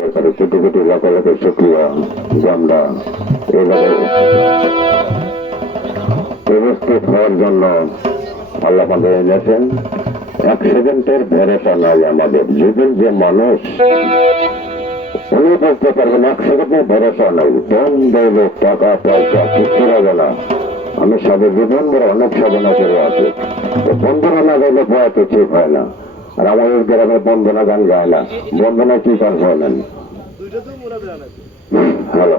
সরকারের কোটি কোটি লাখ লাখ শুক্রিয়া যে আমরা উপস্থিত হওয়ার জন্য আল্লাহ আমাদের এনেছেন। এক ভেরসা নাই আমাদের। যুগের যে মানুষ উনি বলতে পারবেন এক ভরসা নাই ধন, দৌলত, টাকা, পয়সা, কিচ্ছু হবে না। আমি সবে জীবন ধরে অনেক সাধনা করে আছি তো বন্ধনা না পড়া তো ঠিক হয় না। আর আমাদের গ্রামে বন্দনা গান গায় না। বন্দনা কি শোনেন হ্যালো।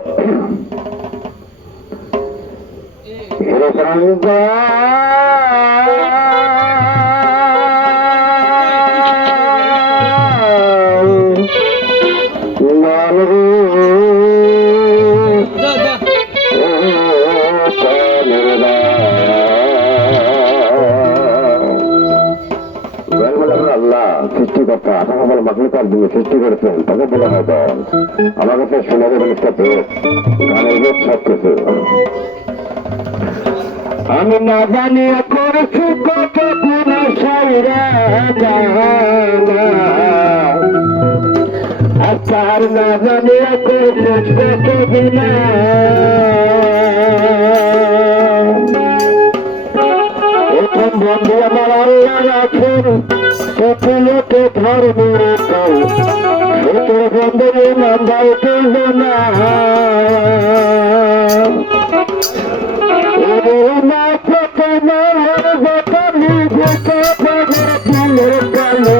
যিনি সৃষ্টি করেছেন, তাকে বলা হয় দল আমার কাছে শোনা যাবেন একটা বেশ গানের বেশ সব কিছু আমি না জানি করেছি কত কোন সাইরা আকার না। জানি করেছি কত বিনা ধর্মের কাউ সতর বন্ধু নাম দাও তুলব না ওরে না ফটো না বতালি যেতে পারে ফুলের কালো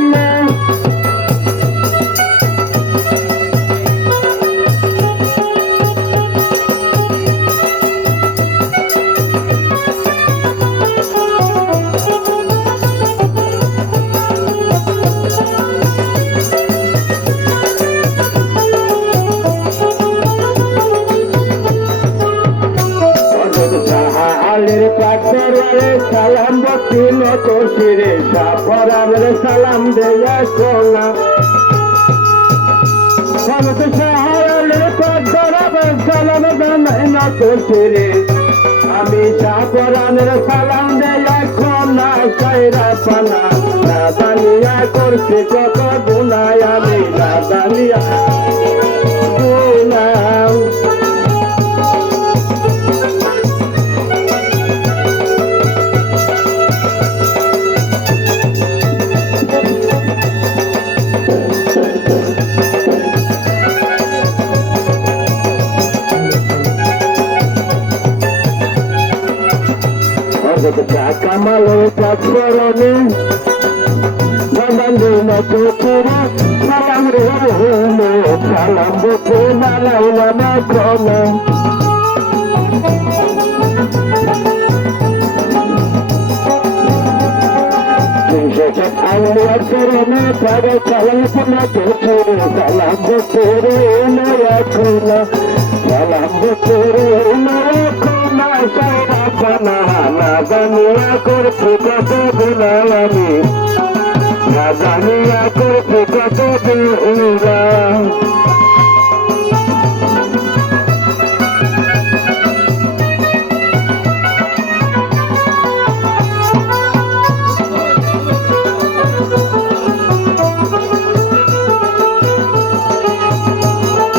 বসিল কষিরে সালাম দেয়া সোনা সমত সাহারালের পাথরে সালাম জানাই না কষিরে আমি সাফরানের সালাম দেয়া সোনা সাইরা পানা। না জানিয়া করছি কত পাথরনে বন্ধু মতো করে সালাম রে হলো সালাম বসে মালাইলাম এখন আউলিয়ার চরণে সালাম সালাম না জানিয়া করছি কত গুণায় আমি। না জানিয়া করছি কত গুণা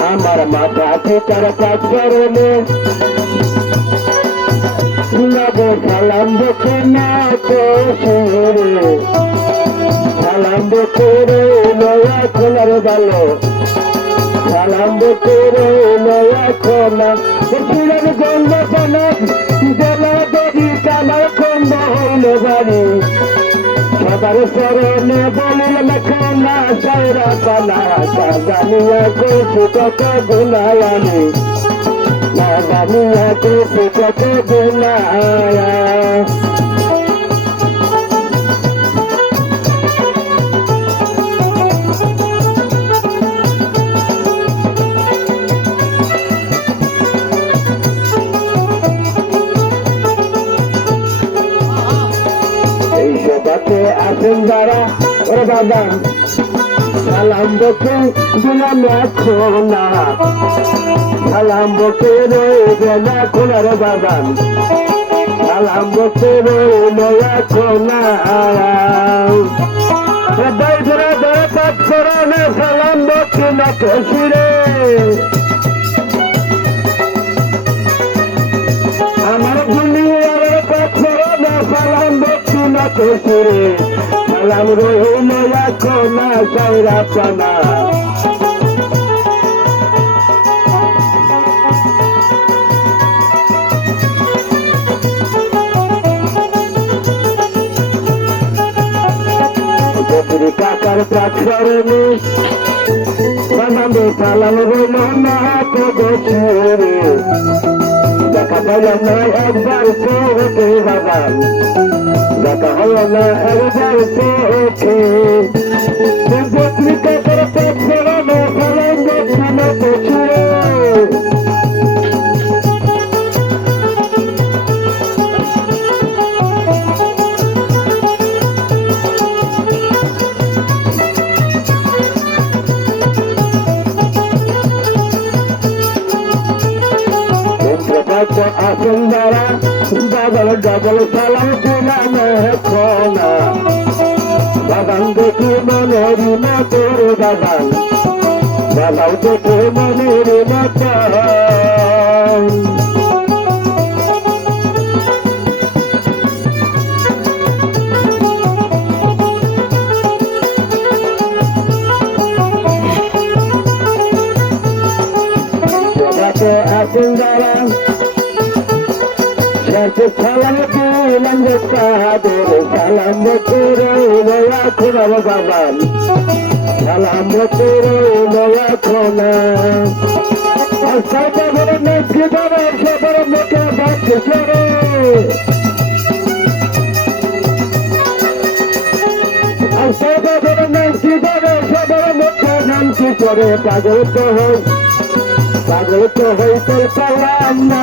আমার মাথা পিতার কাজ করলে নগো সালাম দেখে না সুরে। সালাম দেখে নয়া খোলার ভালো সালাম করে নয়া খোলা। শিরের গঙ্গ পানাক জেলা দেবী কালার খন্ড হইল বাড়ি। সবার চরণে বলিল লেখানা সাইরা পানা জানিয়া কইছি কত গুনায়ানি না জানিয়া কইছি কত গুনায়া এই সভাতে আছেন যারা ওরে বাবা। সালাম বকে দিলাম এখন। সালাম বকে রইবে না খোলার বাগান। সালাম বকে রইল এখন। না সবাই ধরে ধরে পাঠ করো না সালাম বকে না কষিরে আমার দুনিয়ার পাথর না সালাম বক্তি না কসুরে সালাম রহিম রাখো না সাইরা পানা। কাকার প্রাক্ষরণে সালামে সালাম রইল না তো গোছরে দেখা পাইল না একবার চোখে বাবা হল না একবার চোখে পত্রিকা Entretanto, ascenderá, double, double, salam, dilam, khona. বাগান দেখে মনের মতর বাগান বাগাও দেখে মনের মতন সবাতে আসেন শেষে সালাম দিলাম যে তাদের সালাম করে নয়া খোলার বাগান সালাম করে নয়া সাইডে ধরে নেত্রী মুখে বাচ্চা চড়ে আর সাইডে ধরে নেত্রী ধরে সবার মুখে করে? পাগল তো হয় পাগল তো হইতে পারলাম না